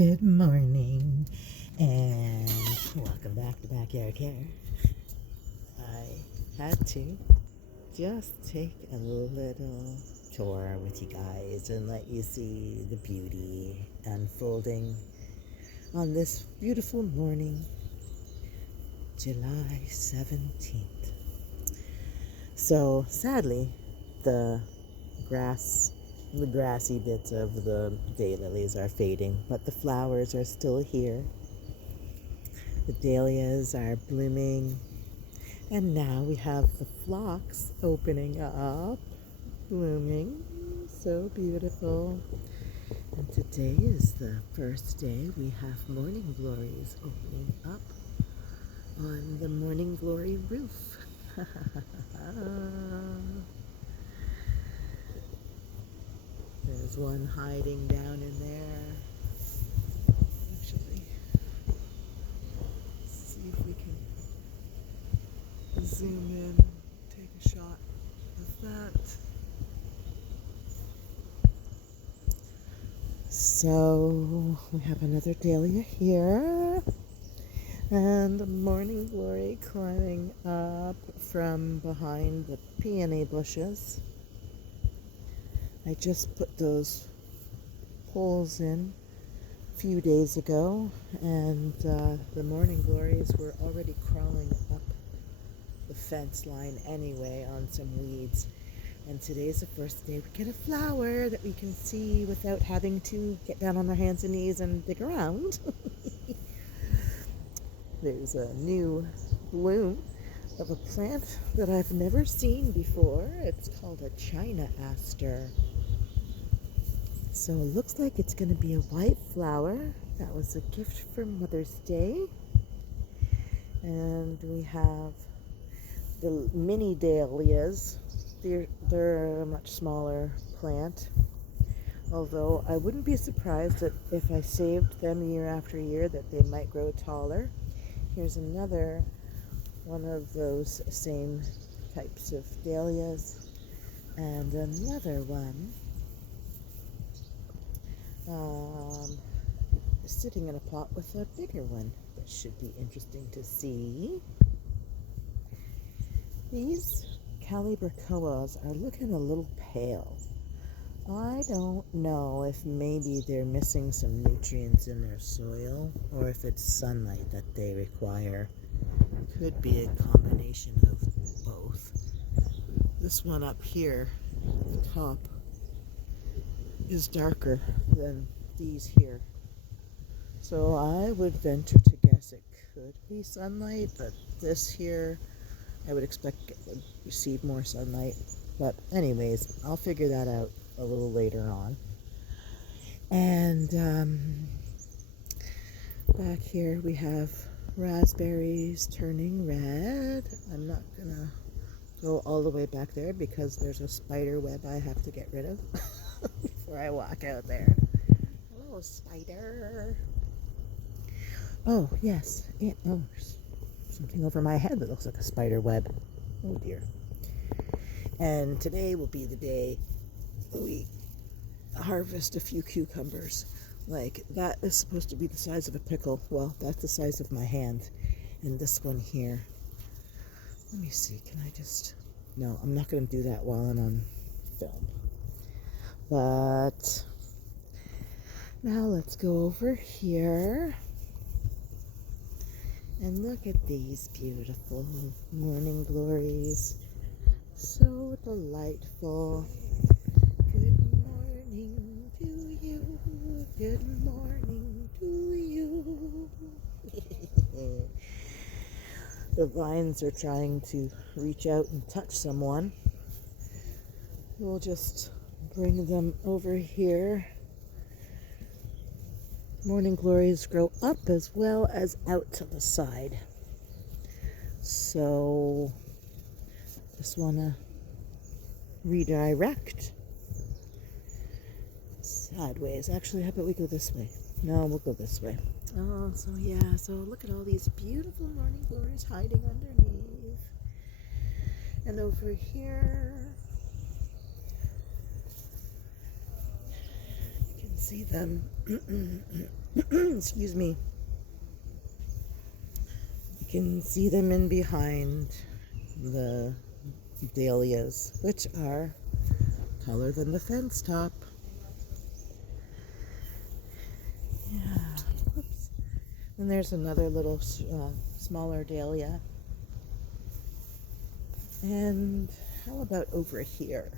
Good morning, and welcome back to Backyard Care. I had to just take a little tour with you guys and let you see the beauty unfolding on this beautiful morning, July 17th. So, sadly, the grassy bits of the daylilies are fading, but the flowers are still here. The dahlias are blooming, and now we have the phlox opening up, blooming. So beautiful. And today is the first day we have morning glories opening up on the morning glory roof. There's one hiding down in there. Actually, let's see if we can zoom in, take a shot of that. So we have another dahlia here, and the morning glory climbing up from behind the peony bushes. I just put those poles in a few days ago, and the morning glories were already crawling up the fence line anyway on some weeds. And today's the first day we get a flower that we can see without having to get down on our hands and knees and dig around. There's a new bloom of a plant that I've never seen before. It's called a China Aster. So it looks like it's going to be a white flower. That was a gift for Mother's Day. And we have the mini dahlias. They're a much smaller plant. Although I wouldn't be surprised that if I saved them year after year that they might grow taller. Here's another one of those same types of dahlias. And another one sitting in a pot with a bigger one. That should be interesting to see. These calibrachoas are looking a little pale. I don't know if maybe they're missing some nutrients in their soil or if it's sunlight that they require. Could be a combination of both. This one up here at the top is darker than these here. So I would venture to guess it could be sunlight, but this here I would expect it would receive more sunlight. But anyways, I'll figure that out a little later on. And back here we have raspberries turning red. I'm not gonna go all the way back there because there's a spider web I have to get rid of before I walk out there. Hello, spider. Oh, yes. There's something over my head that looks like a spider web. Oh, dear. And today will be the day we harvest a few cucumbers. Like, that is supposed to be the size of a pickle. Well, that's the size of my hand. And this one here. Let me see. Can I just... No, I'm not going to do that while I'm on film. But now let's go over here. And look at these beautiful morning glories. So delightful. Good morning to you. Good morning to you. The vines are trying to reach out and touch someone. We'll just bring them over here. Morning glories grow up as well as out to the side. So just want to redirect sideways. Actually, how about we go this way? No, we'll go this way. Oh, so yeah, so look at all these beautiful morning glories hiding underneath. And over here, see them. Excuse me. You can see them in behind the dahlias, which are taller than the fence top. Yeah. Whoops. And there's another little smaller dahlia. And how about over here?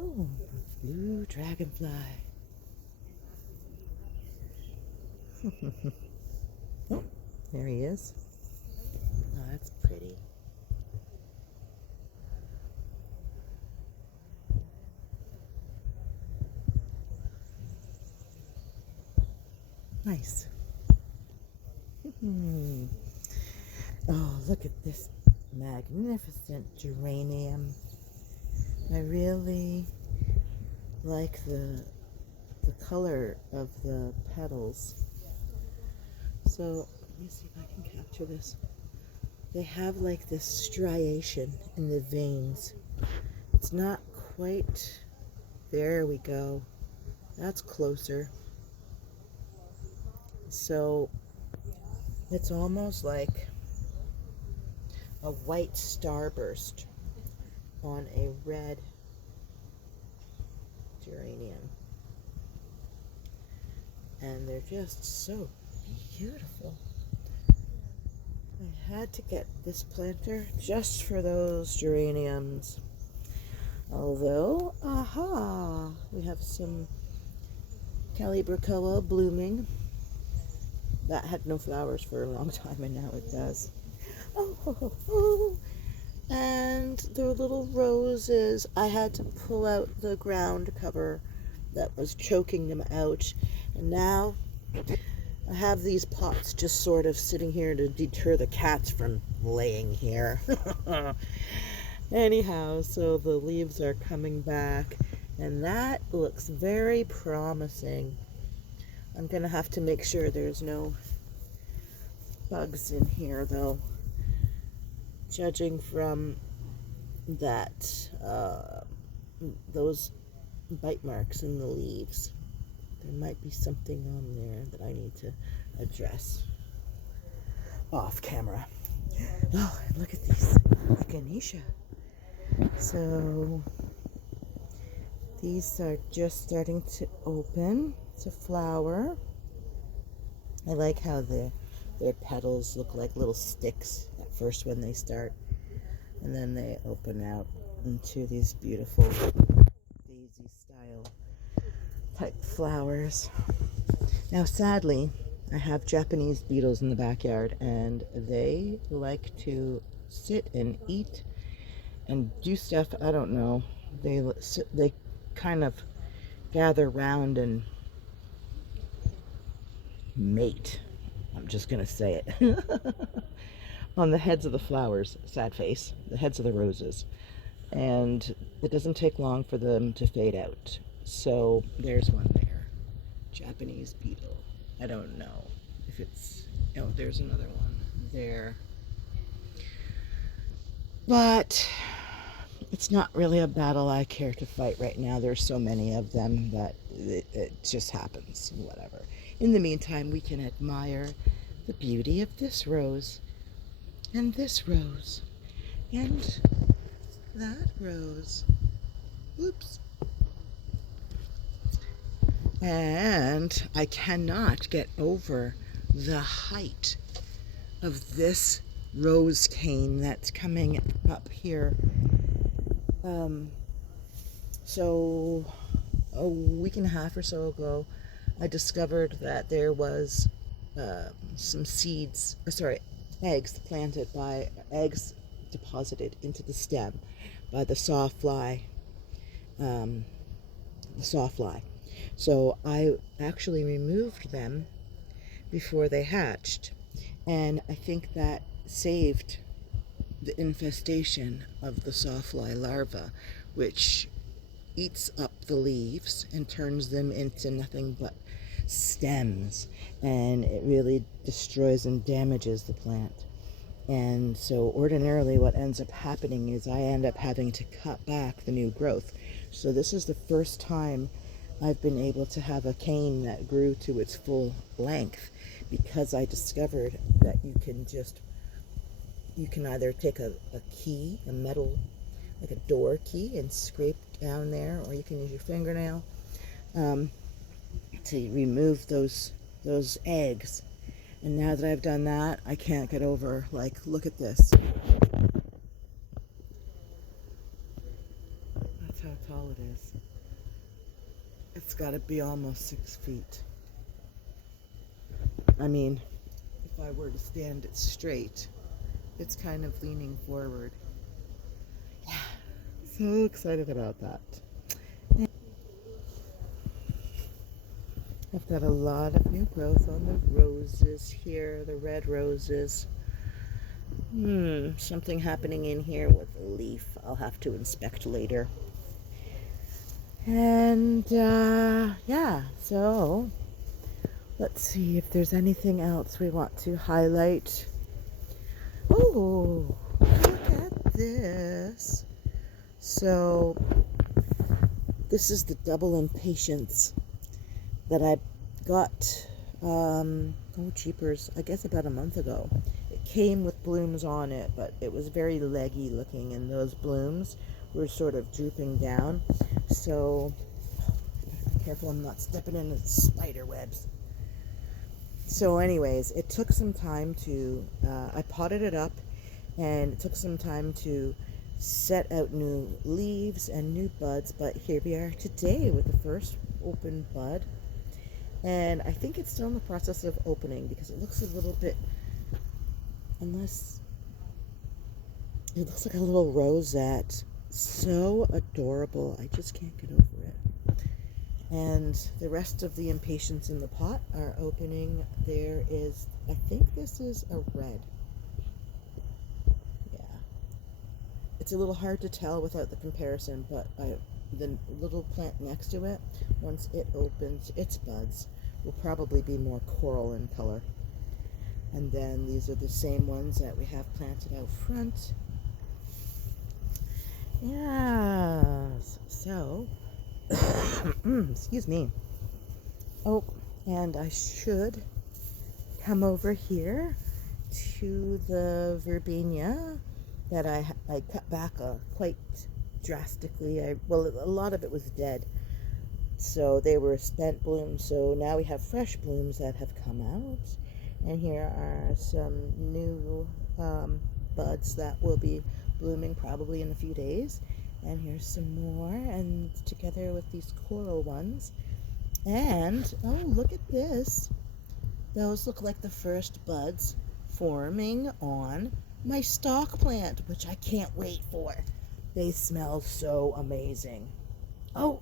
Oh, blue dragonfly. Oh, there he is. Oh, that's pretty. Nice. Oh, look at this magnificent geranium. I really like the color of the petals. So let me see if I can capture this. They have like this striation in the veins. It's not quite, there we go. That's closer. So it's almost like a white starburst on a red geranium. And they're just so beautiful. I had to get this planter just for those geraniums. Although, aha, we have some Calibrachoa blooming. That had no flowers for a long time, and now it does. Oh. And the little roses, I had to pull out the ground cover that was choking them out. And now I have these pots just sort of sitting here to deter the cats from laying here. Anyhow, so the leaves are coming back, and that looks very promising. I'm going to have to make sure there's no bugs in here, though. Judging from that, those bite marks in the leaves, there might be something on there that I need to address off camera. Oh, and look at these echinacea. So these are just starting to open to flower. I like how their petals look like little sticks at first when they start, and then they open out into these beautiful daisy style type flowers. Now sadly, I have Japanese beetles in the backyard, and they like to sit and eat and do stuff. I don't know. They kind of gather round and mate. I'm just gonna say it. On the heads of the flowers, sad face, the heads of the roses. And it doesn't take long for them to fade out. So there's one there. Japanese beetle. I don't know if it's, oh, there's another one there. But it's not really a battle I care to fight right now. There's so many of them that it just happens, whatever. In the meantime, we can admire the beauty of this rose, and this rose, and that rose. Oops. And I cannot get over the height of this rose cane that's coming up here. So a week and a half or so ago, I discovered that there was some eggs deposited into the stem by the sawfly. So I actually removed them before they hatched, and I think that saved the infestation of the sawfly larva, which eats up the leaves and turns them into nothing but stems, and it really destroys and damages the plant. And so ordinarily what ends up happening is I end up having to cut back the new growth. So this is the first time I've been able to have a cane that grew to its full length because I discovered that you can either take a key, a metal, like a door key, and scrape down there, or you can use your fingernail um, to remove those eggs. And now that I've done that, I can't get over, like, look at this. That's how tall it is. It's got to be almost 6 feet. I mean, if I were to stand it straight, it's kind of leaning forward. Yeah, so excited about that. I've got a lot of new growth on the roses here, the red roses. Something happening in here with a leaf. I'll have to inspect later. And yeah, so let's see if there's anything else we want to highlight. Oh, look at this. So this is the double impatiens that I got, oh jeepers, I guess about a month ago. It came with blooms on it, but it was very leggy looking, and those blooms were sort of drooping down. So, be careful I'm not stepping in the spider webs. So anyways, it took some time to, I potted it up, and it took some time to set out new leaves and new buds, but here we are today with the first open bud. And I think it's still in the process of opening because it looks a little bit, it looks like a little rosette. So adorable. I just can't get over it. And the rest of the impatiens in the pot are opening. There is, I think this is a red. Yeah. It's a little hard to tell without the comparison, but the little plant next to it, once it opens its buds, will probably be more coral in color. And then these are the same ones that we have planted out front. Yes. So, excuse me. Oh, and I should come over here to the verbena that I cut back quite drastically. Well, a lot of it was dead, so they were spent blooms. So now we have fresh blooms that have come out, and here are some new buds that will be blooming probably in a few days. And here's some more, and together with these coral ones. And oh, look at this. Those look like the first buds forming on my stock plant, which I can't wait for. They smell so amazing. Oh,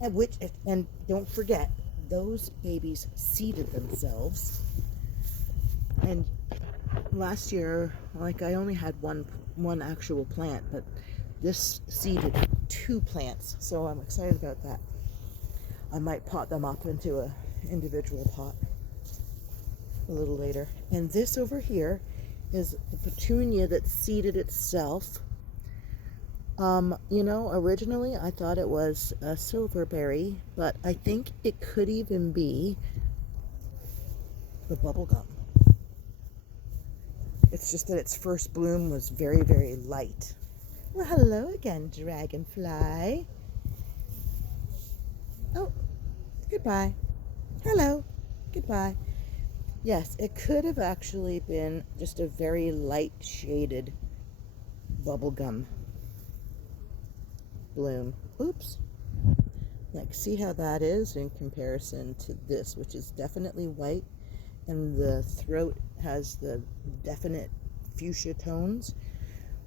and don't forget, those babies seeded themselves. And last year, like, I only had one actual plant, but this seeded 2 plants, so I'm excited about that. I might pot them up into an individual pot a little later. And this over here is the petunia that seeded itself. Originally I thought it was a silverberry, but I think it could even be the bubblegum. It's just that its first bloom was very, very light. Well, hello again, dragonfly. Oh, goodbye. Hello. Goodbye. Yes, it could have actually been just a very light shaded bubblegum bloom. Oops. Like, see how that is in comparison to this, which is definitely white, and the throat has the definite fuchsia tones.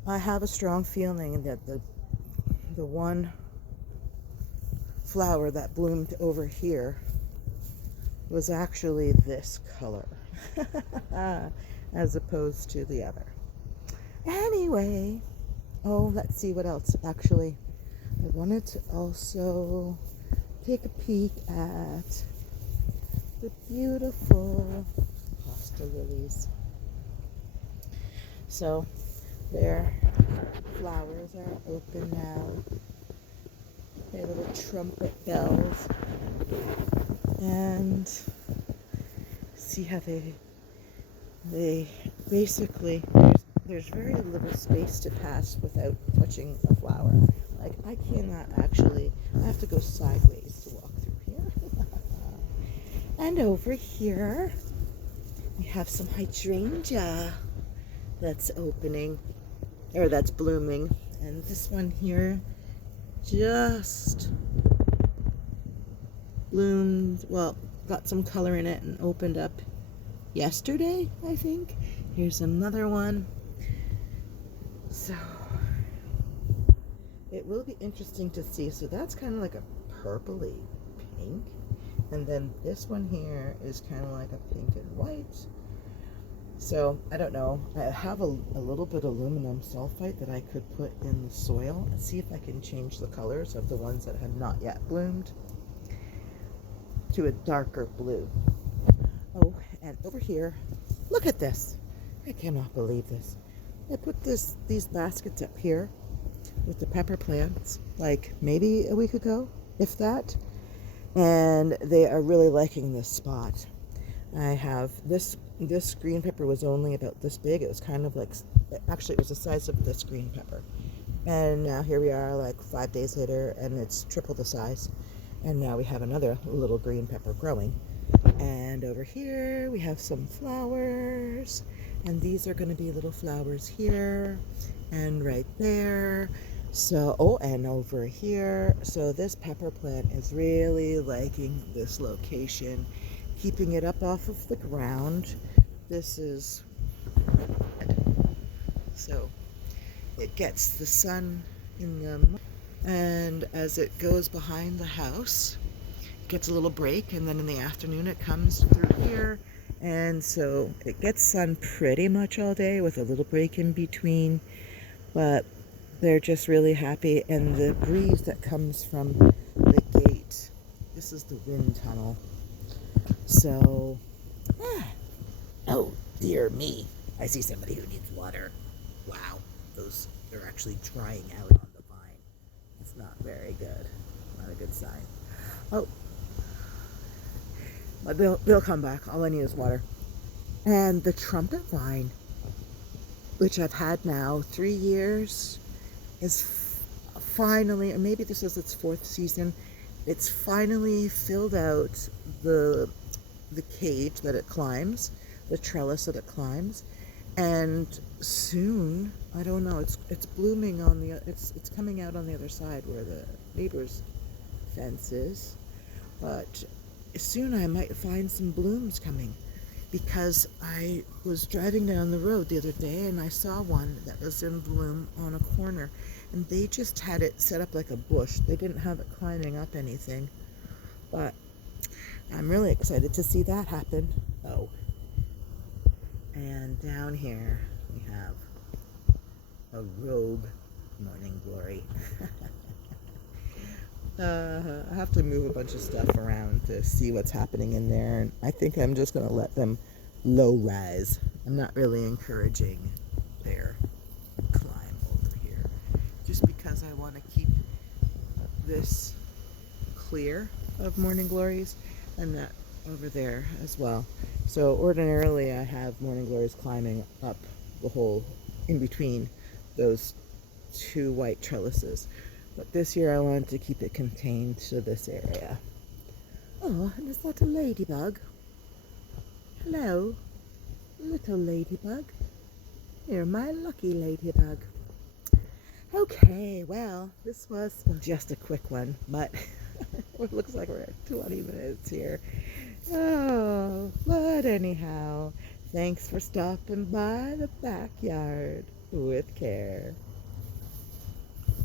I have a strong feeling that the one flower that bloomed over here was actually this color as opposed to the other. Anyway, oh, let's see what else. Actually, I wanted to also take a peek at the beautiful hosta lilies. So their flowers are open now. their little trumpet bells. And see how they basically, there's very little space to pass without touching a flower. Like, I cannot actually, I have to go sideways to walk through here. And over here, we have some hydrangea that's opening, or that's blooming. And this one here just bloomed, well, got some color in it and opened up yesterday, I think. Here's another one. So it will be interesting to see. So that's kind of like a purpley pink. And then this one here is kind of like a pink and white. So I don't know. I have a little bit of aluminum sulfite that I could put in the soil and see if I can change the colors of the ones that have not yet bloomed to a darker blue. Oh, and over here, look at this. I cannot believe this. I put these baskets up here with the pepper plants like maybe a week ago, if that. And they are really liking this spot. I have this green pepper was only about this big. It was kind of like, actually it was the size of this green pepper. And now here we are like 5 days later and it's triple the size. And now we have another little green pepper growing. And over here we have some flowers. And these are going to be little flowers here and right there. So, oh, and over here. So this pepper plant is really liking this location, keeping it up off of the ground. This is, so it gets the sun in them. And as it goes behind the house, it gets a little break, and then in the afternoon it comes through here. And so it gets sun pretty much all day with a little break in between, but they're just really happy. And the breeze that comes from the gate, this is the wind tunnel. So, oh dear me, I see somebody who needs water. Wow, those are actually drying out on the vine. It's not very good, not a good sign. Oh, but they'll come back. All I need is water. And the trumpet vine, which I've had now 3 years, is finally, or maybe this is its 4th season, it's finally filled out the cage that it climbs, the trellis that it climbs, and soon, I don't know, it's blooming on the, it's coming out on the other side where the neighbor's fence is, but soon I might find some blooms coming, because I was driving down the road the other day and I saw one that was in bloom on a corner, and they just had it set up like a bush. They didn't have it climbing up anything, but I'm really excited to see that happen. Oh, and down here we have a rogue morning glory. I have to move a bunch of stuff around to see what's happening in there, and I think I'm just going to let them low rise. I'm not really encouraging their climb over here, just because I want to keep this clear of morning glories and that over there as well. So ordinarily I have morning glories climbing up the whole in between those 2 white trellises. But this year I wanted to keep it contained to this area. Oh, and is that a ladybug? Hello, little ladybug. You're my lucky ladybug. Okay, well, this was just a quick one, but it looks like we're at 20 minutes here. Oh, but anyhow, thanks for stopping by the backyard with care.